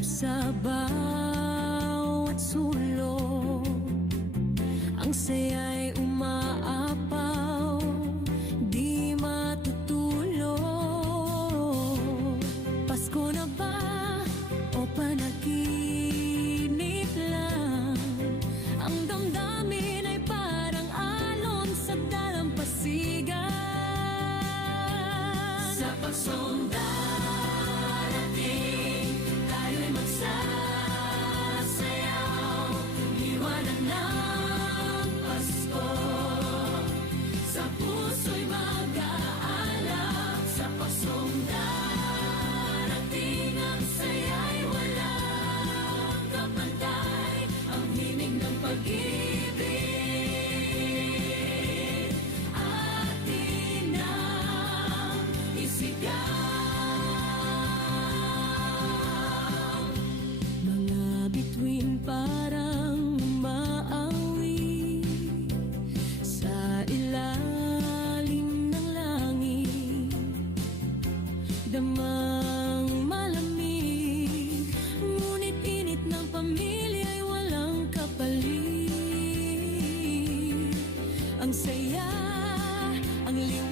sa bawat sulok. Ang saya'y umaapaw, di matutulog. Pasko na ba o panaginip lang? Ang damdamin ay parang alon sa dalampasigan. Sa pagsong darating, tayo'y magsasayaw. Liwanag ng Pasko, sa puso'y mag-aalab. Sa pagsong darating, ang saya'y walang kapantay. Ang himig ng pag-ibig bituin parang maawi sa ilalim ng langit, damang malamig, ngunit init ng pamilya'y walang kapalit. Ang saya, ang liwanag,